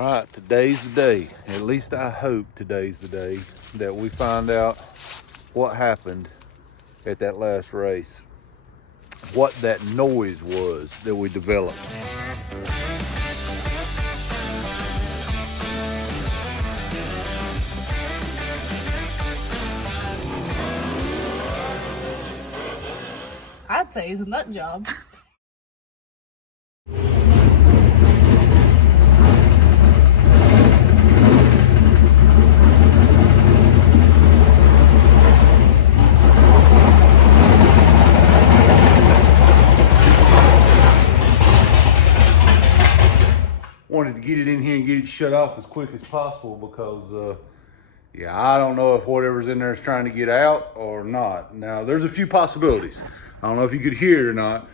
All right, today's the day. At least I hope today's the day that we find out what happened at that last race. What that noise was that we developed. I'd say he's a nut job. Wanted to get it in here and get it shut off as quick as possible because, yeah, I don't know if whatever's in there is trying to get out or not. Now, there's a few possibilities. I don't know if you could hear it or not.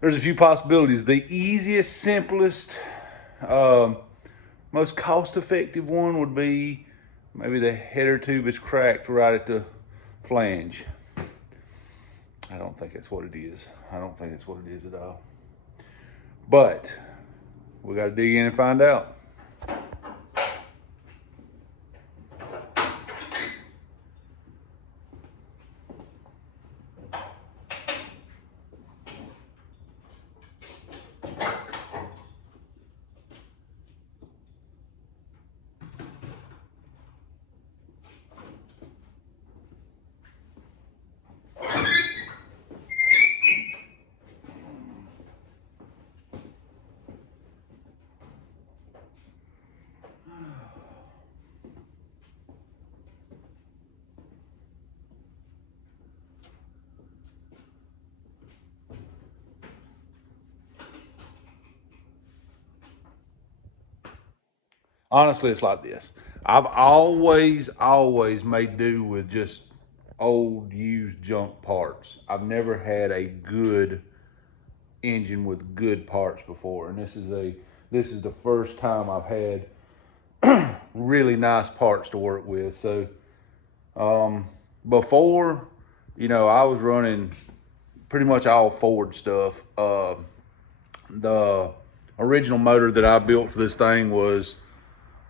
There's a few possibilities. The easiest, simplest, most cost-effective one would be maybe the header tube is cracked right at the flange. I don't think that's what it is. I don't think that's what it is at all. But we got to dig in and find out. Honestly, it's like this. I've always made do with just old used junk parts. I've never had a good engine with good parts before, and this is the first time I've had really nice parts to work with. So before, I was running pretty much all Ford stuff. The original motor that I built for this thing was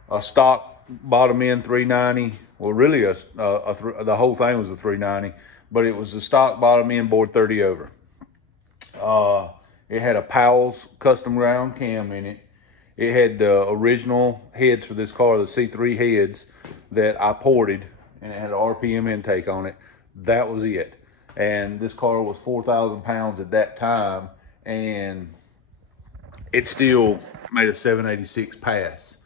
a stock bottom end 390. Well, really, the whole thing was a 390, but it was a stock bottom end board 30 over. It had a Powell's custom ground cam in it. It had the original heads for this car, the C3 heads that I ported, and it had an RPM intake on it. That was it. And this car was 4,000 pounds at that time, and it still made a 786 pass.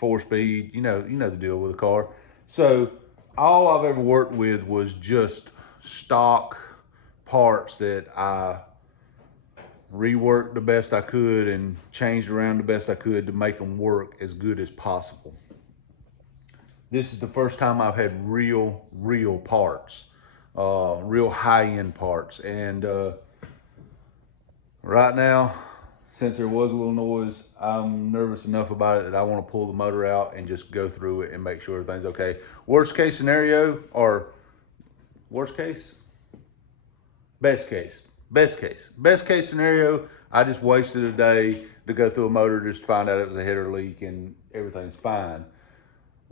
4-speed, you know the deal with a car. So all I've ever worked with was just stock parts that I reworked the best I could and changed around the best I could to make them work as good as possible. This is the first time I've had real parts, real high-end parts. And right now, since there was a little noise, I'm nervous enough about it that I want to pull the motor out and just go through it and make sure everything's okay. Worst case scenario, or worst case? Best case. Best case scenario, I just wasted a day to go through a motor just to find out it was a header leak and everything's fine.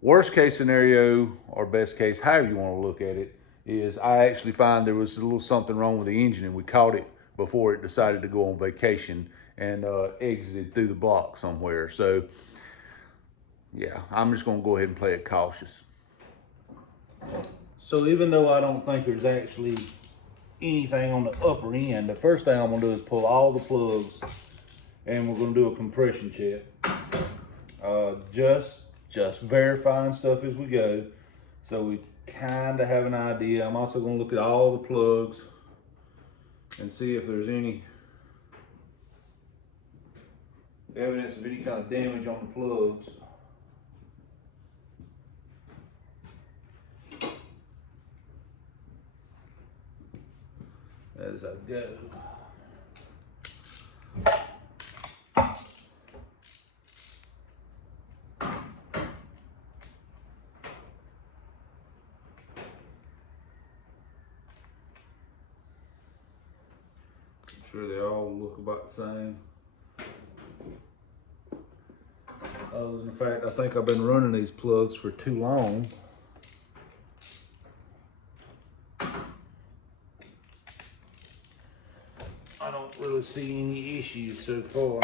Worst case scenario, or best case, however you want to look at it, is I actually find there was a little something wrong with the engine and we caught it before it decided to go on vacation and exited through the block somewhere. So yeah, I'm just gonna go ahead and play it cautious. So even though I don't think there's actually anything on the upper end, the first thing I'm gonna do is pull all the plugs and we're gonna do a compression check. Just verifying stuff as we go, so we kind of have an idea. I'm also gonna look at all the plugs and see if there's any evidence of any kind of damage on the plugs. As I go. I'm sure they all look about the same. Other than the fact I think I've been running these plugs for too long. I don't really see any issues so far.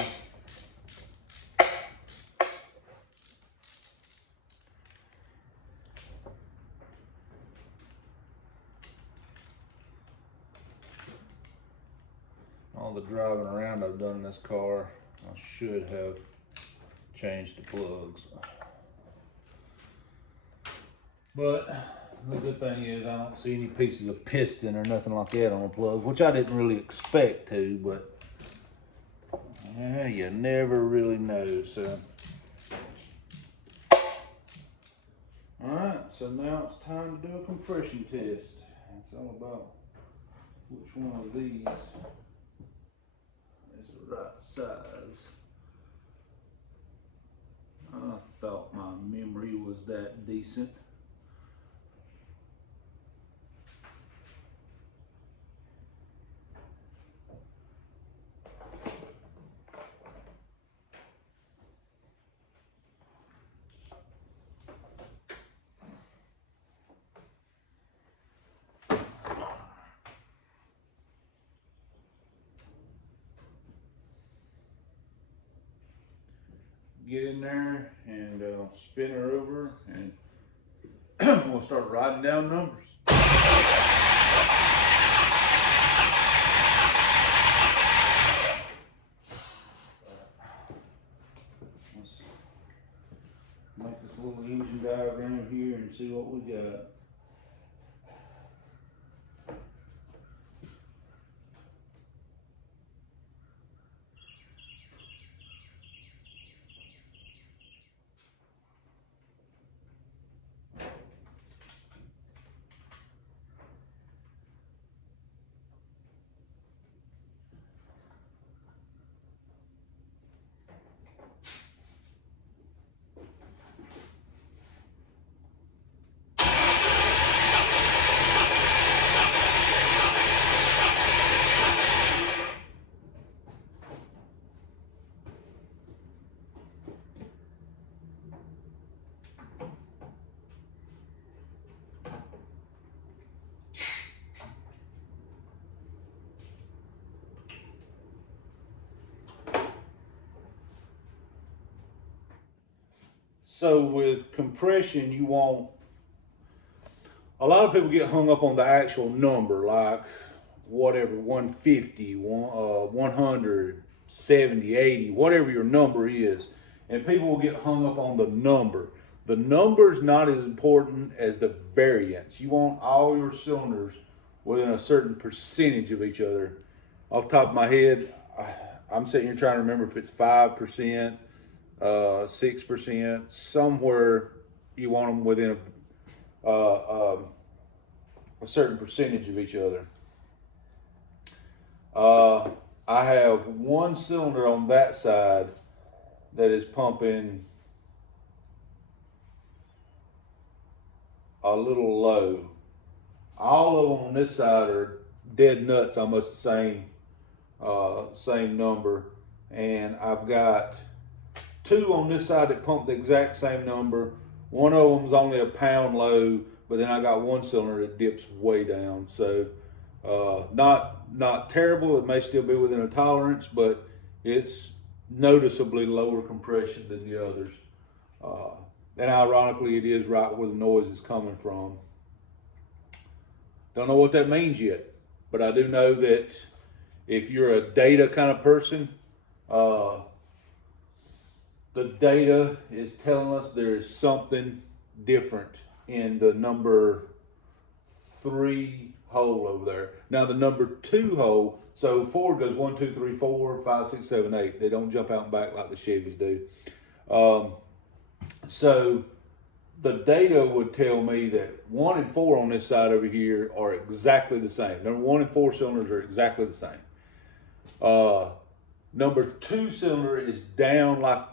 All the driving around I've done in this car, I should have changed the plugs. But the good thing is I don't see any pieces of piston or nothing like that on the plug, which I didn't really expect to, but you never really know. So, alright, so now it's time to do a compression test. It's all about which one of these is the right size. I thought my memory was that decent. Get in there and spin her over, and we'll start writing down numbers. Let's make this little engine diagram here and see what we got. So with compression, you want, a lot of people get hung up on the actual number, like whatever, 150, 100, 70, 80, whatever your number is. And people will get hung up on the number. The number is not as important as the variance. You want all your cylinders within a certain percentage of each other. Off the top of my head, I'm sitting here trying to remember if it's 5%, 6%, somewhere you want them within a certain percentage of each other. I have one cylinder on that side that is pumping a little low. All of them on this side are dead nuts, almost the same number, and I've got two on this side that pump the exact same number. One of them's only a pound low, but then I got one cylinder that dips way down. So not terrible. It may still be within a tolerance, but it's noticeably lower compression than the others. And ironically, it is right where the noise is coming from. Don't know what that means yet, but I do know that if you're a data kind of person, the data is telling us there is something different in the number 3 hole over there. Now the number 2 hole, so Ford goes 1, 2, 3, 4, 5, 6, 7, 8. They don't jump out and back like the Chevys do. So the data would tell me that 1 and 4 on this side over here are exactly the same. Number 1 and 4 cylinders are exactly the same. Number 2 cylinder is down like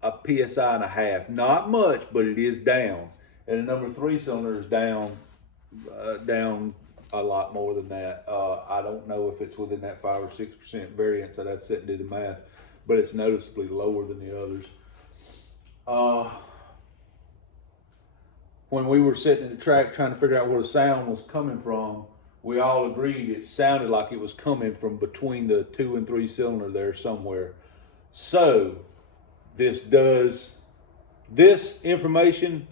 a PSI and a half. Not much, but it is down. And the number 3 cylinder is down a lot more than that. I don't know if it's within that 5 or 6% variance. I'd have to sit and do the math, but it's noticeably lower than the others. When we were sitting in the track trying to figure out where the sound was coming from, we all agreed it sounded like it was coming from between the 2 and 3 cylinder there somewhere. So this information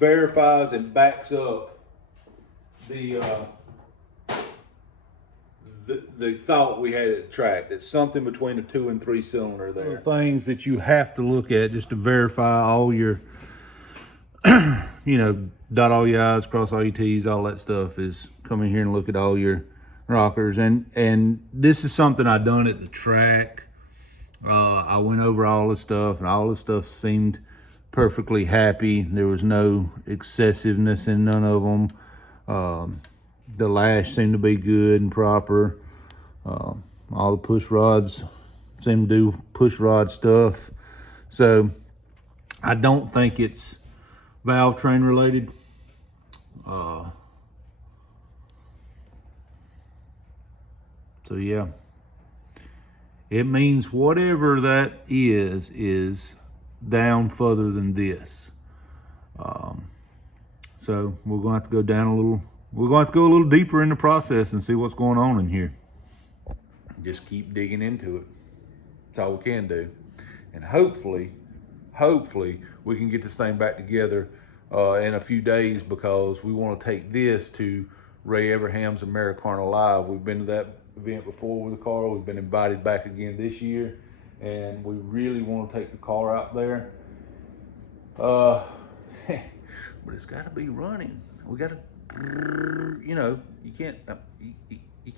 verifies and backs up the thought we had at the track. It's something between the 2 and 3 cylinder there. Things that you have to look at just to verify all your, you know, dot all your I's, cross all your T's, all that stuff, is come in here and look at all your rockers. And this is something I done at the track. I went over all the stuff, and all the stuff seemed perfectly happy. There was no excessiveness in none of them. The lash seemed to be good and proper. All the push rods seem to do push rod stuff. So I don't think it's valve train related. So yeah, it means whatever that is down further than this. So we're going to have to go down a little. We're going to have to go a little deeper in the process and see what's going on in here. Just keep digging into it. That's all we can do. And hopefully we can get this thing back together in a few days, because we want to take this to Ray Everhams Americana Live. We've been to that event before with the car. We've been invited back again this year, and we really want to take the car out there. But it's got to be running. We got to, you know, you can't, you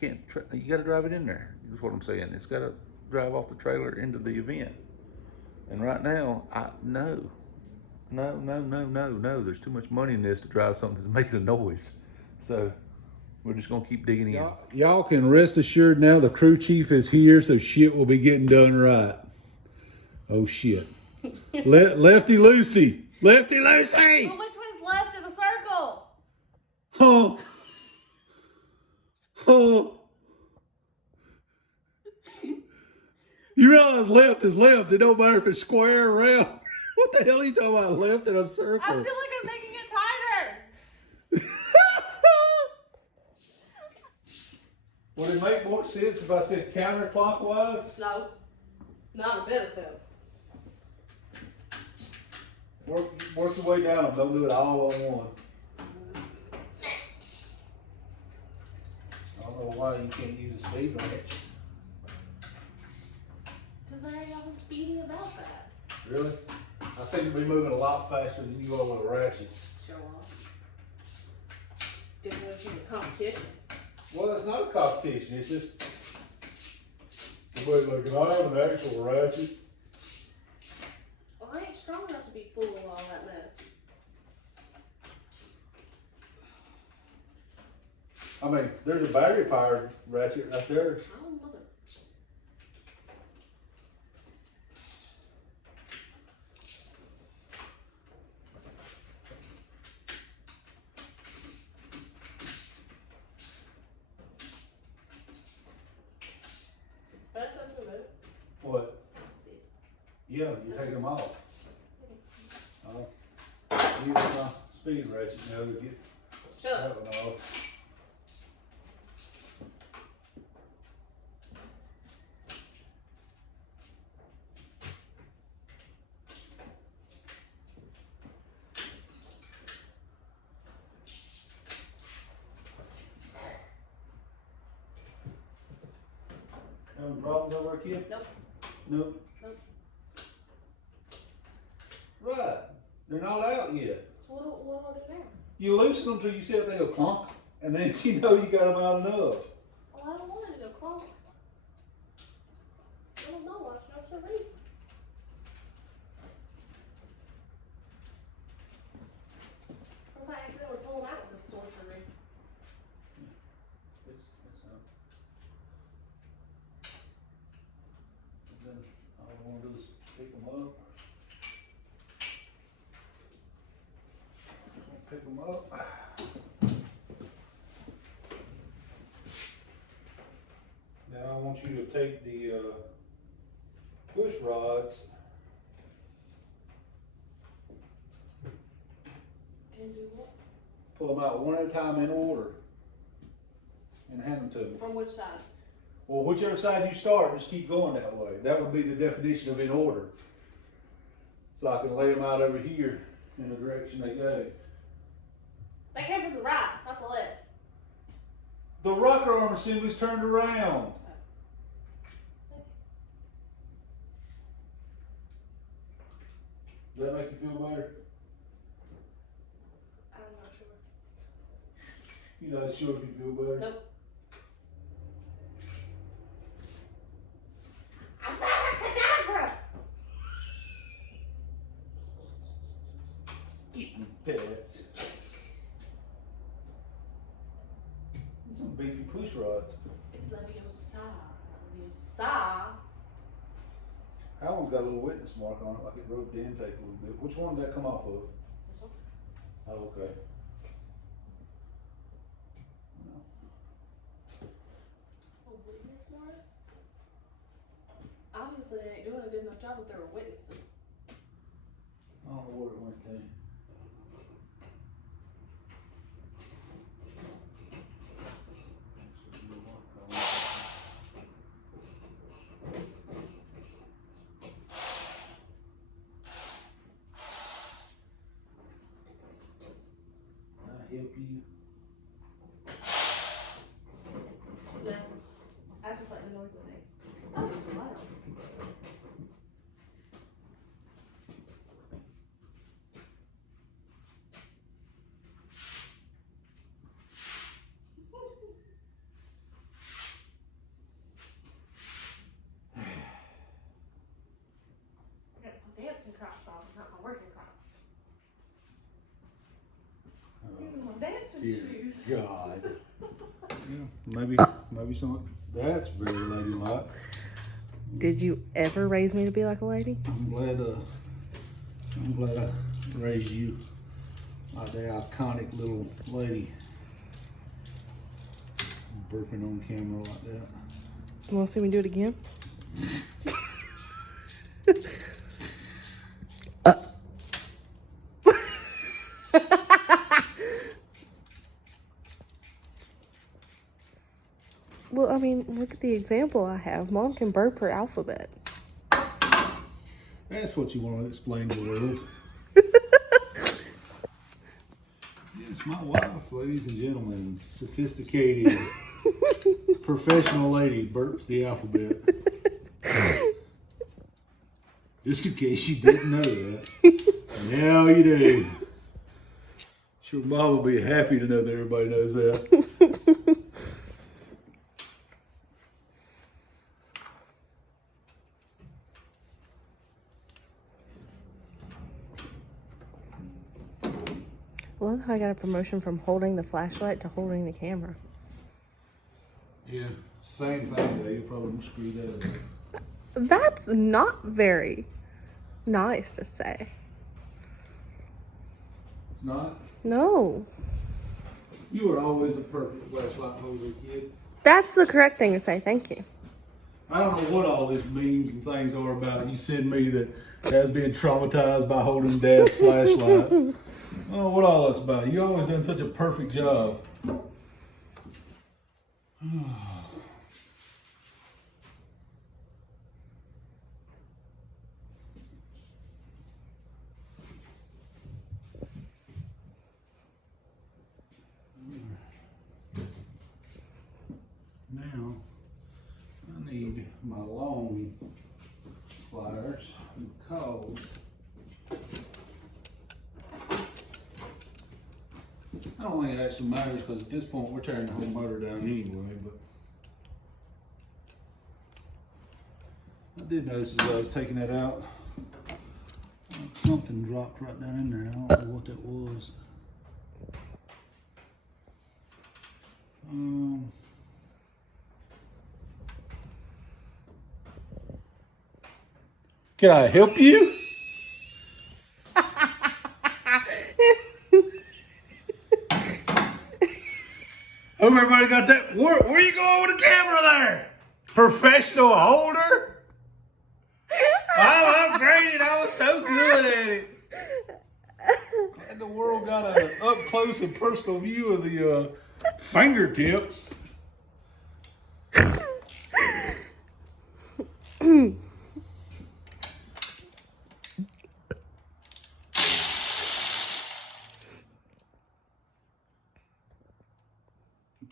got to drive it in there. That's what I'm saying. It's got to drive off the trailer into the event. And right now, no. There's too much money in this to drive something that's making a noise. So we're just gonna keep digging in. Y'all can rest assured now the crew chief is here, so shit will be getting done right. Oh shit. Lefty Lucy. Lefty Lucy! Well, which way's left in the circle? Huh. Huh. You realize left is left. It don't matter if it's square or round. What the hell are you talking about, left in a circle? I feel like I'm making it tighter. Would it make more sense if I said counterclockwise? No, not a bit of sense. Work your way down them. Don't do it all on one. I don't know why you can't use a speed wrench. Because there ain't nothing speedy about that. Really? I seem to be moving a lot faster than you are with a ratchet. Show off. Didn't want you in competition. Well, it's not a competition. It's just. Wait, look, can I have an actual ratchet? Well, I ain't strong enough to be fooling all that mess. I mean, there's a battery powered ratchet right there. Oh, mother. That's supposed to move. What? These. Yeah, you're taking them off. Use my speed ratchet now to get Shut that up. one off. Having problems over here, kid? Nope. Nope. Nope. Right. They're not out yet. So what do I do now? You loosen them till you see if they go clunk, and then you know you got them out enough. Well, I don't want it to go clunk. I don't know. I should also read. What if I accidentally pull them out with this sorcery? Then all I want to do is pick them up. Pick them up. Now I want you to take the push rods Pull them out one at a time in order. And hand them to me. From which side? Well, whichever side you start, just keep going that way. That would be the definition of in order. So I can lay them out over here in the direction they go. They came from the right, not the left. The rocker arm assembly's turned around. Does that make you feel better? I'm not sure. You're not sure if you feel better? Nope. I found a cadaver! Get me that. Some beefy push rods. It's Leviosa. That one's got a little witness mark on it, like it rubbed the intake a little bit. Which one did that come off of? This one? Oh, okay. A witness mark? Obviously, they ain't doing a good enough job if there were witnesses. I don't know where it went to. Help you. No. I just like the noise it makes. Oh, it's loud. I got my dancing Crocs on, not my working Crocs. These are my dancing shoes. God. Yeah, maybe some. That's very ladylike. Did you ever raise me to be like a lady? I'm glad I raised you like that iconic little lady. Burping on camera like that. You want to see me do it again? Well, I mean, look at the example I have. Mom can burp her alphabet. That's what you want to explain to the world. Yes, my wife, ladies and gentlemen, sophisticated, professional lady burps the alphabet. Just in case you didn't know that. Now you do. Sure, Mom will be happy to know that everybody knows that. I love how I got a promotion from holding the flashlight to holding the camera. Yeah, same thing though. You probably screwed that up. That's not very nice to say. It's not? No. You were always the perfect flashlight holder, kid. That's the correct thing to say. Thank you. I don't know what all these memes and things are about. You send me that Dad's being traumatized by holding Dad's flashlight. I don't know what all that's about. You always done such a perfect job. Now, I need my long pliers because I don't think it actually matters because at this point we're tearing the whole motor down anyway, but I did notice as I was taking that out, something dropped right down in there. I don't know what that was. Can I help you? Hope everybody got that. Where you going with the camera there? Professional holder? I'm upgraded. I was so good at it. in the world got an up close and personal view of the fingertips? I'm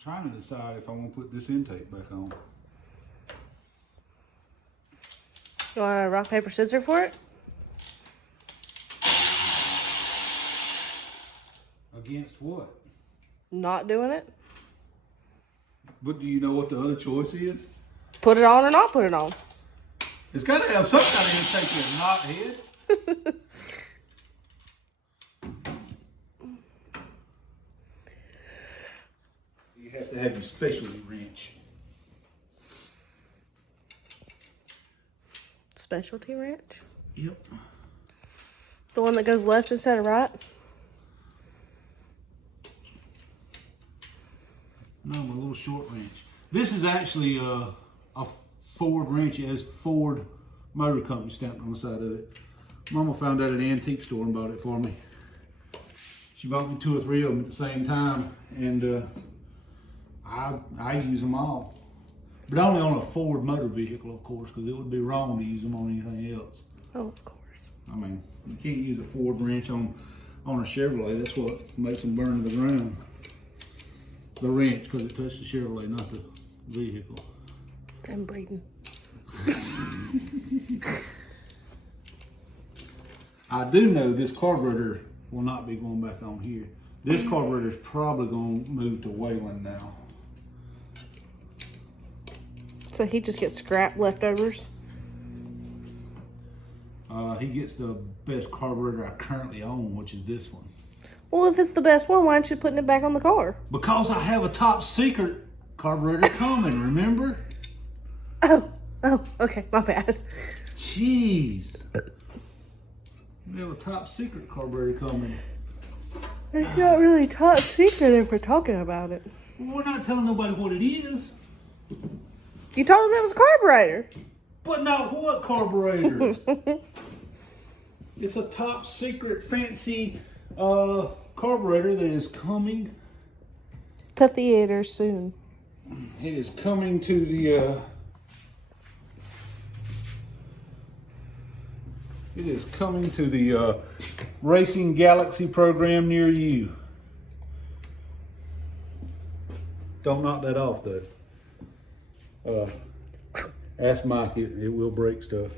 trying to decide if I want to put this intake back on. You want a rock, paper, scissors for it? Against what? Not doing it? But do you know what the other choice is? Put it on or not put it on? It's got to have some kind of intake and not head. You have to have your specialty wrench. Specialty wrench? Yep. The one that goes left instead of right? No, my little short wrench. This is actually a Ford wrench. It has Ford Motor Company stamped on the side of it. Mama found that at an antique store and bought it for me. She bought me 2 or 3 of them at the same time, and I use them all. But only on a Ford motor vehicle, of course, because it would be wrong to use them on anything else. Oh, of course. I mean, you can't use a Ford wrench on a Chevrolet. That's what makes them burn to the ground. The wrench, because it touched the Chevrolet, not the vehicle. I'm breeding. I do know this carburetor will not be going back on here. This carburetor is probably going to move to Wayland now. So he just gets scrap leftovers? He gets the best carburetor I currently own, which is this one. Well, if it's the best one, why aren't you putting it back on the car? Because I have a top secret carburetor coming, remember? Oh, okay, my bad. Jeez. We have a top secret carburetor coming. It's not really top secret if we're talking about it. Well, we're not telling nobody what it is. You told him that was a carburetor. But not what carburetor? It's a top secret fancy carburetor that is coming. To theaters soon. It is coming to the Racing Galaxie program near you. Don't knock that off though. Ask Mike, it will break stuff.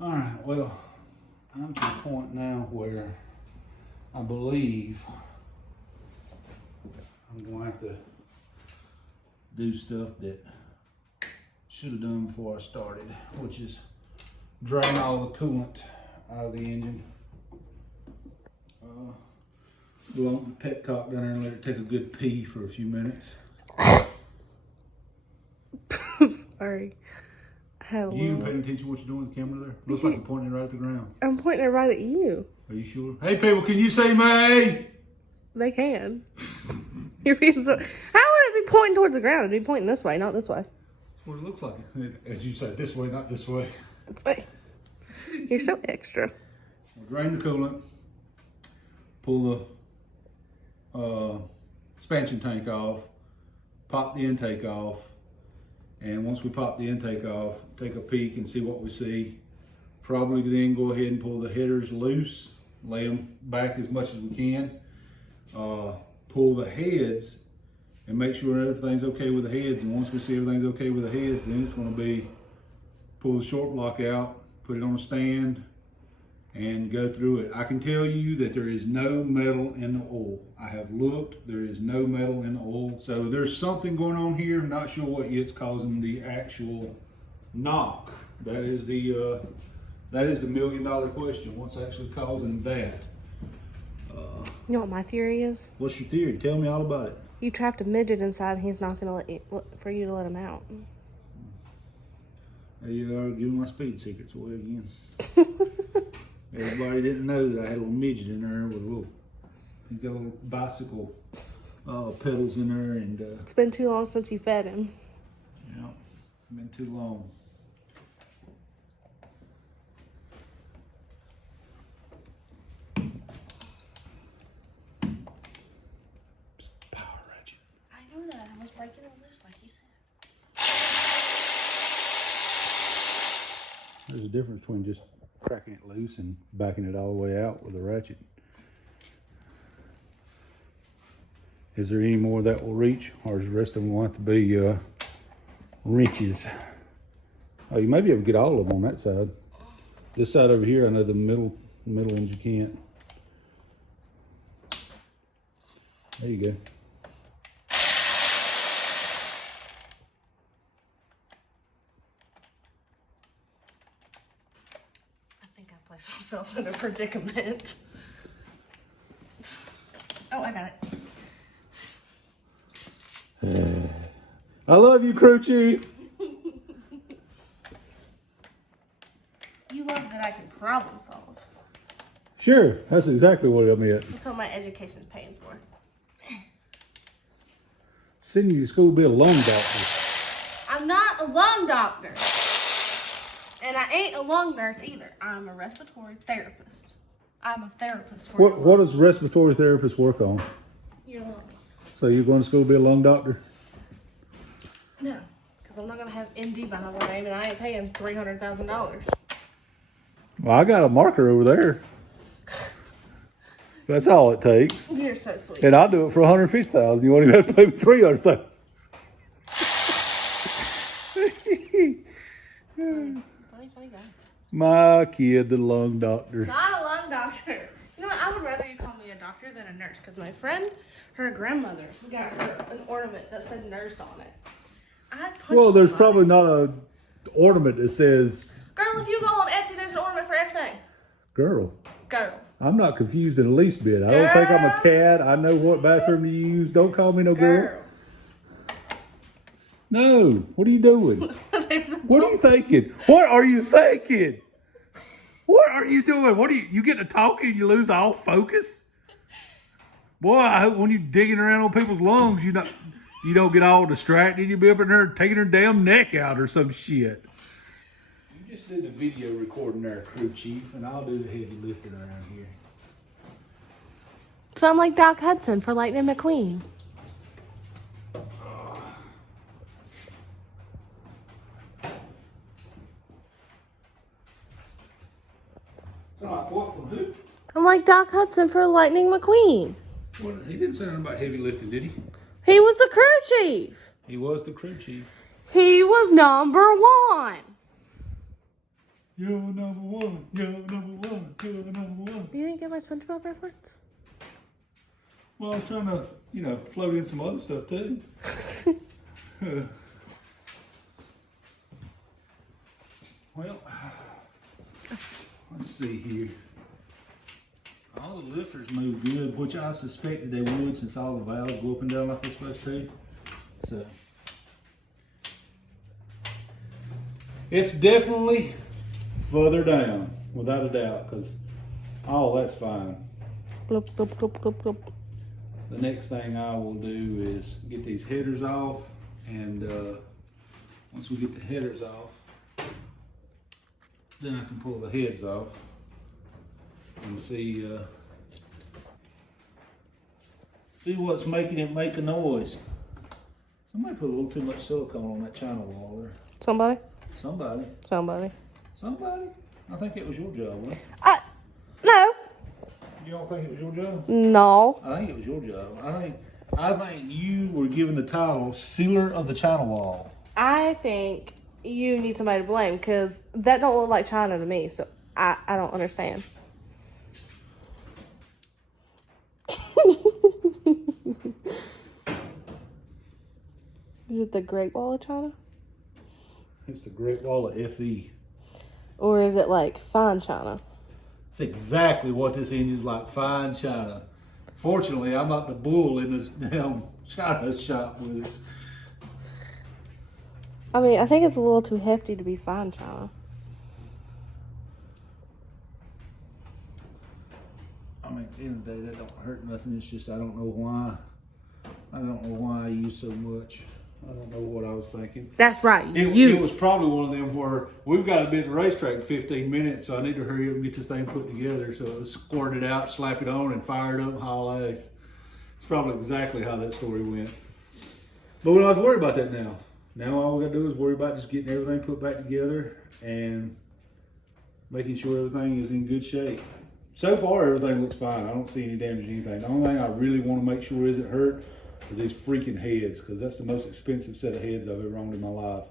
All right, well, I'm to the point now where I believe I'm going to have to do stuff that should have done before I started, which is drain all the coolant out of the engine. Blow up the petcock down there and let it take a good pee for a few minutes. Sorry. Hello. You even paying attention to what you're doing with the camera there? Looks like you're pointing it right at the ground. I'm pointing it right at you. Are you sure? Hey people, can you say May? They can. You're being so. How would it be pointing towards the ground? It'd be pointing this way, not this way. That's what it looks like. As you say, this way, not this way. This way. You're so extra. We'll drain the coolant. Pull the expansion tank off. Pop the intake off. And once we pop the intake off, take a peek and see what we see. Probably then go ahead and pull the headers loose, lay them back as much as we can. Pull the heads and make sure everything's okay with the heads. And once we see everything's okay with the heads, then it's going to be pull the short block out, put it on a stand, and go through it. I can tell you that there is no metal in the oil. I have looked, there is no metal in the oil. So there's something going on here. Not sure what yet's causing the actual knock. That is the $1 million question. What's actually causing that? You know what my theory is? What's your theory? Tell me all about it. You trapped a midget inside and he's not going to for you to let him out. There you are, giving my speed secrets away again. Everybody didn't know that I had a little midget in there with a little, he's got little bicycle pedals in there, and It's been too long since you fed him. yeah, it's been too long. There's a difference between just cracking it loose and backing it all the way out with a ratchet. Is there any more that will reach, or is the rest of them going to have to be wrenches? Oh, you may be able to get all of them on that side. This side over here, I know the middle ones you can't. There you go. I think I placed myself in a predicament. Oh, I got it. I love you, crew chief. You love that I can problem solve. Sure, that's exactly what I meant. That's what my education's paying for. Sending you to school to be a lung doctor. I'm not a lung doctor. And I ain't a lung nurse either. I'm a respiratory therapist. I'm a therapist for What does respiratory therapist work on? your lungs. So you're going to school to be a lung doctor? No, because I'm not going to have MD behind my name and I ain't paying $300,000. Well, I got a marker over there. That's all it takes. You're so sweet. And I'll do it for $150,000. You won't even have to pay me $300,000. Funny guy. My kid, the lung doctor. Not a lung doctor. You know what? I would rather you call me a doctor than a nurse. Because my friend, her grandmother, got her an ornament that said nurse on it. I punched Well, there's somebody. probably not a ornament that says, Girl, if you go on Etsy, there's an ornament for everything. girl. Girl. I'm not confused in the least bit. I don't think I'm a cat. I know what bathroom to use. Don't call me no girl. No. What are you doing? What are you thinking? What are you thinking? What are you doing? What are you get to talking and you lose all focus? Boy, I hope when you're digging around on people's lungs, you don't get all distracted. You'll be up in there taking her damn neck out or some shit. You just do the video recording there, crew chief, and I'll do the heavy lifting around here. So I'm like Doc Hudson for Lightning McQueen. So like what from who? I'm like Doc Hudson for Lightning McQueen. Well, he didn't say anything about heavy lifting, did he? He was the crew chief. He was the crew chief. He was number one. You're number one. You're number one. You're number one. You didn't get my SpongeBob reference? Well, I was trying to, float in some other stuff too. Well, let's see here. All the lifters move good, which I suspected they would since all the valves go up and down like they're supposed to. So, it's definitely further down, without a doubt, because that's fine. Glop, glop, glop, glop, glop. The next thing I will do is get these headers off, and once we get the headers off, then I can pull the heads off and see what's making it make a noise. Somebody put a little too much silicone on that channel wall there. Somebody? Somebody. I think it was your job, wasn't it? No. You don't think it was your job? No. I think it was your job. I think you were given the title Sealer of the Channel Wall. I think you need somebody to blame because that don't look like China to me, so I don't understand. Is it the Great Wall of China? It's the Great Wall of FE. Or is it like fine China? It's exactly what this engine's like, fine China. Fortunately, I'm not the bull in this damn China shop with it. I mean, I think it's a little too hefty to be fine China. I mean, at the end of the day, that don't hurt nothing. It's just I don't know why. I don't know why I use so much. I don't know what I was thinking. That's right. It was probably one of them where we've got to be at the racetrack in 15 minutes, so I need to hurry up and get this thing put together. So it was squirt it out, slap it on, and fire it up and haul ass. It's probably exactly how that story went. But we don't have to worry about that now. Now all we got to do is worry about just getting everything put back together and making sure everything is in good shape. So far, everything looks fine. I don't see any damage to anything. The only thing I really want to make sure isn't hurt is these freaking heads, because that's the most expensive set of heads I've ever owned in my life.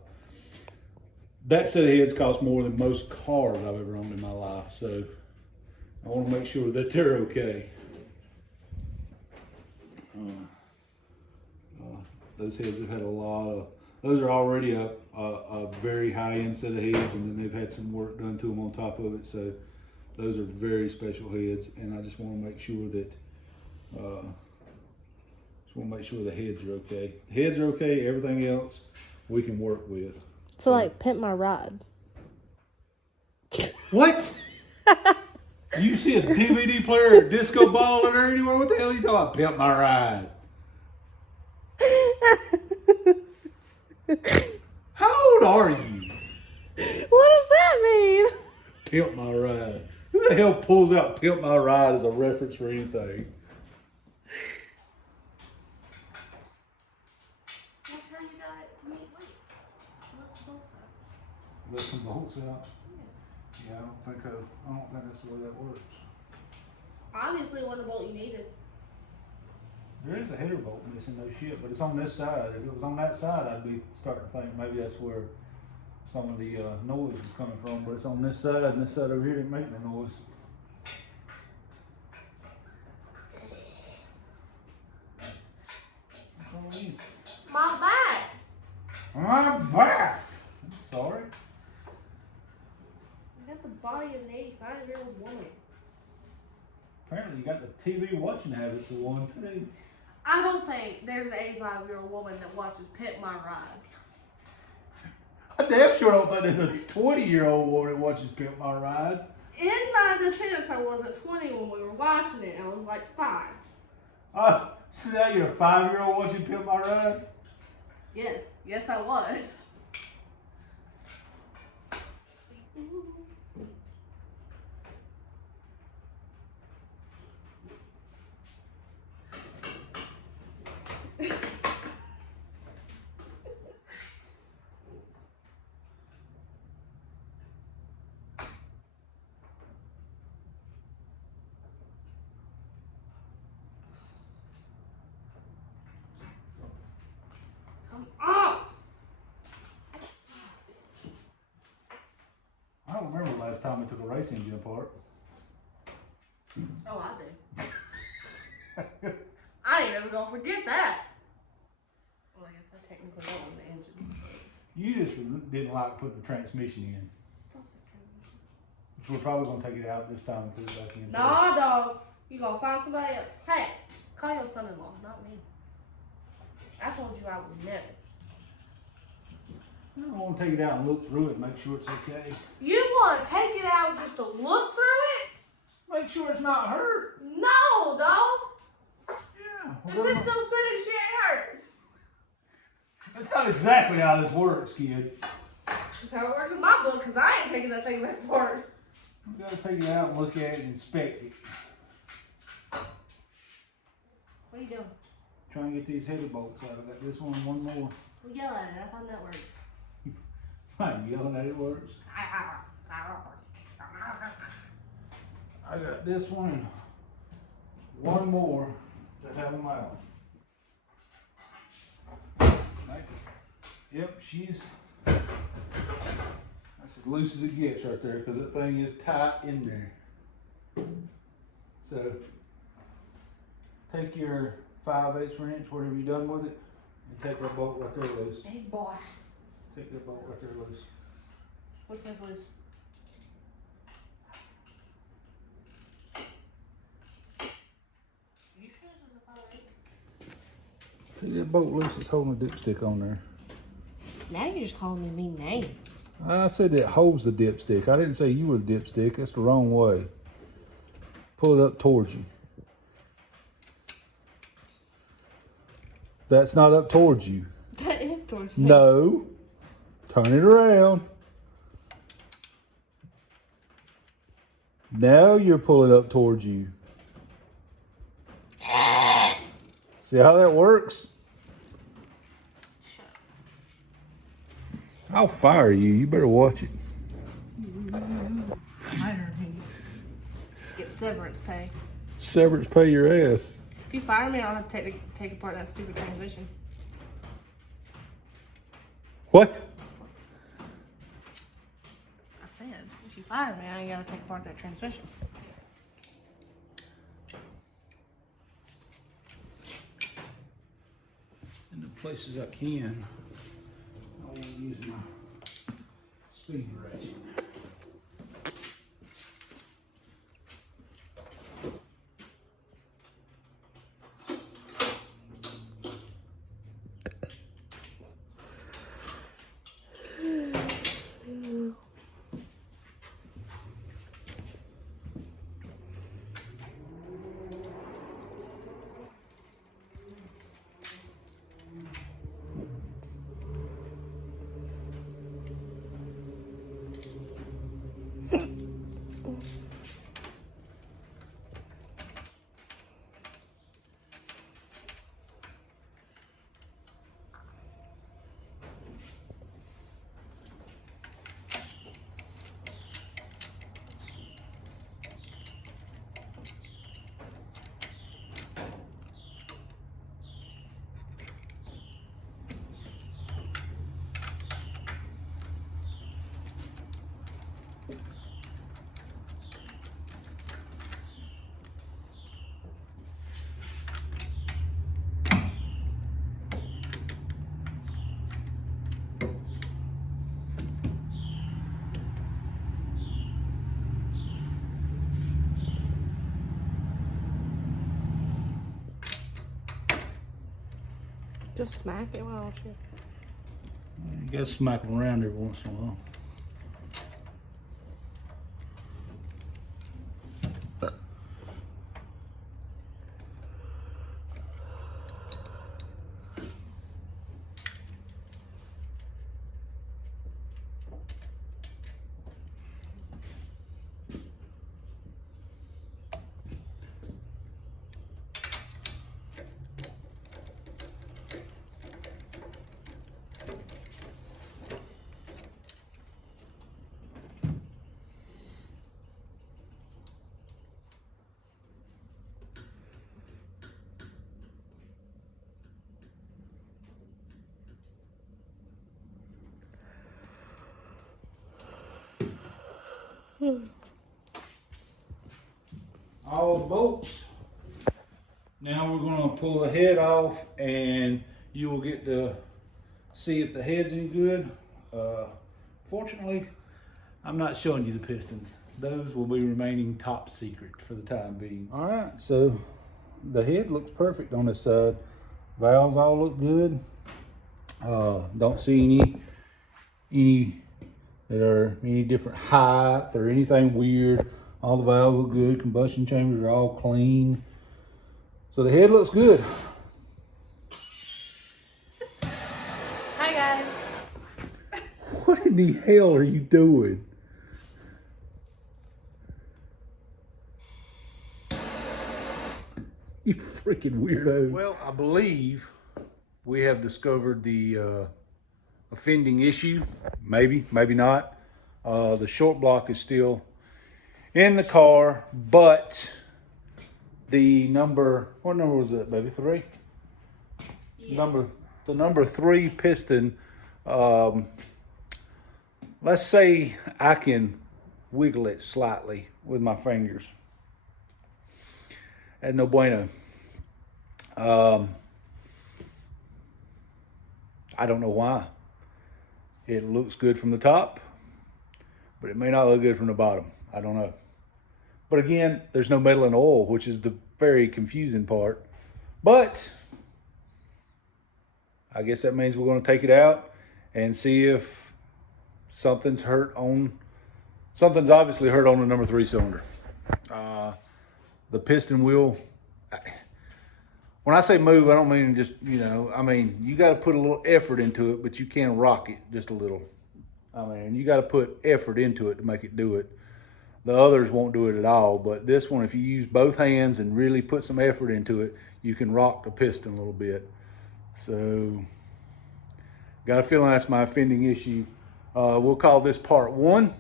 That set of heads cost more than most cars I've ever owned in my life, so I want to make sure that they're okay. Those heads have had a lot of, those are already a very high-end set of heads, and then they've had some work done to them on top of it, so those are very special heads, and I just want to make sure that, the heads are okay. The heads are okay, everything else we can work with. So like pimp my ride. What? You see a DVD player or disco ball in there anywhere? What the hell are you talking about? Pimp my ride. How old are you? What does that mean? Pimp my ride. Who the hell pulls out Pimp My Ride as a reference for anything? That's how you got it. I mean, wait. Let's Let both some bolts out. Yeah, I don't think that's the way that works. Obviously, it wasn't the bolt you needed. There is a header bolt missing, no shit, but it's on this side. If it was on that side, I'd be starting to think maybe that's where some of the noise is coming from, but it's on this side, and this side over here didn't make no noise. My back. My back! I'm sorry. You got the body of an 85-year-old woman. Apparently you got the TV watching habits of one too. I don't think there's an 85-year-old woman that watches Pimp My Ride. I damn sure don't think there's a 20-year-old woman that watches Pimp My Ride. In my defense, I wasn't 20 when we were watching it. I was like 5. So now you're a 5-year-old watching Pimp My Ride? Yes. Yes, I was. Come on! I don't remember the last time we took a race engine apart. Oh, I do. I ain't never gonna forget that. Well, I guess I technically wasn't the engine. You just didn't like putting the transmission in. Which we're probably going to take it out this time and put it back in. Nah, dog. You gonna find somebody else. Hey, call your son-in-law, not me. I told you I would never. I don't want to take it out and look through it and make sure it's okay. You want to take it out just to look through it? Make sure it's not hurt. No, dog. Yeah. If it's still spinning, she ain't hurt. That's not exactly how this works, kid. That's how it works in my book, because I ain't taking that thing back apart. You got to take it out and look at it and inspect it. What are you doing? Trying to get these header bolts out. I got this one and one more. Well, yell at it. I find that works. I'm yelling at it works. I got this one and one more to have them out. Yep, she's that's as loose as it gets right there because that thing is tight in there. So take your 5/8 wrench, whatever you're done with it, and take that bolt right there loose. Big boy. Take that bolt right there loose. Which one's loose? You sure this is a 5/8? Take that bolt loose, it's holding the dipstick on there. Now you're just calling me mean names. I said it holds the dipstick. I didn't say you were the dipstick. That's the wrong way. Pull it up towards you. That's not up towards you. That is towards me. No. Turn it around. Now you're pulling up towards you. See how that works? I'll fire you. You better watch it. Fire me. Get severance pay. Severance pay your ass. If you fire me, I'll have to take apart that stupid transmission. What? I said, if you fire me, I ain't gotta take apart that transmission. In the places I can, I want to use my speed ratchet. Just smack it, why don't you? You gotta smack them around every once in a while. All the bolts. Now we're gonna pull the head off and you will get to see if the head's any good. Fortunately, I'm not showing you the pistons. Those will be remaining top secret for the time being. All right, so the head looks perfect on this side. Valves all look good. Don't see any that are any different height or anything weird. All the valves look good. Combustion chambers are all clean. So the head looks good. Hi guys. What in the hell are you doing? You freaking weirdo. Well, I believe we have discovered the offending issue. Maybe, maybe not. The short block is still in the car, but the number, what number was that, baby? 3? Yes. The number 3 piston, let's say I can wiggle it slightly with my fingers. And no bueno. I don't know why. It looks good from the top, but it may not look good from the bottom. I don't know. But again, there's no metal in oil, which is the very confusing part. But I guess that means we're going to take it out and see if something's obviously hurt on the number 3 cylinder. The piston wheel, when I say move, I don't mean just, I mean, you got to put a little effort into it, but you can rock it just a little. I mean, you got to put effort into it to make it do it. The others won't do it at all, but this one, if you use both hands and really put some effort into it, you can rock the piston a little bit. So, got a feeling that's my offending issue. We'll call this part 1.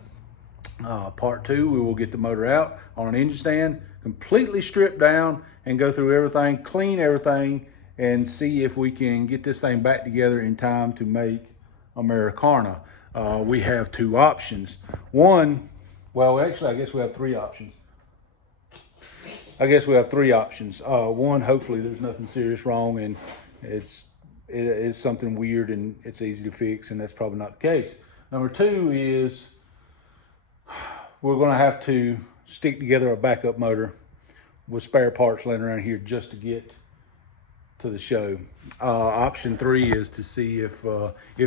Part 2, we will get the motor out on an engine stand, completely stripped down, and go through everything, clean everything, and see if we can get this thing back together in time to make Americana. We have 2 options. One, well, actually, I guess we have 3 options. One, hopefully there's nothing serious wrong and it is something weird and it's easy to fix, and that's probably not the case. Number 2 is we're going to have to stick together a backup motor with spare parts laying around here just to get to the show. Option 3 is to see if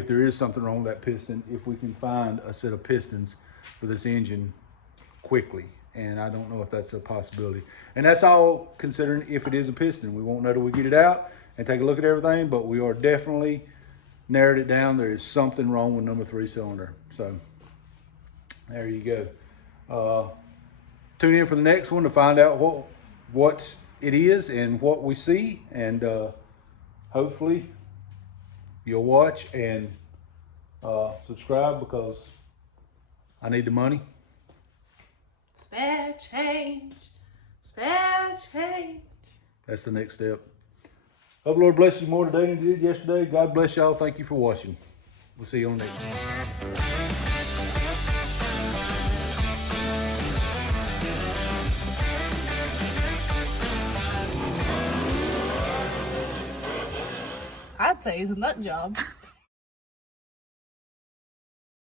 there is something wrong with that piston, if we can find a set of pistons for this engine quickly. And I don't know if that's a possibility. And that's all considering if it is a piston. We won't know till we get it out and take a look at everything, but we are definitely narrowed it down. There is something wrong with number 3 cylinder. So there you go. Tune in for the next one to find out what it is and what we see, and hopefully you'll watch and subscribe because I need the money. Spare change. Spare change. That's the next step. Hope the Lord bless you more today than He did yesterday. God bless y'all. Thank you for watching. We'll see you on the next one. I'd say he's a nut job.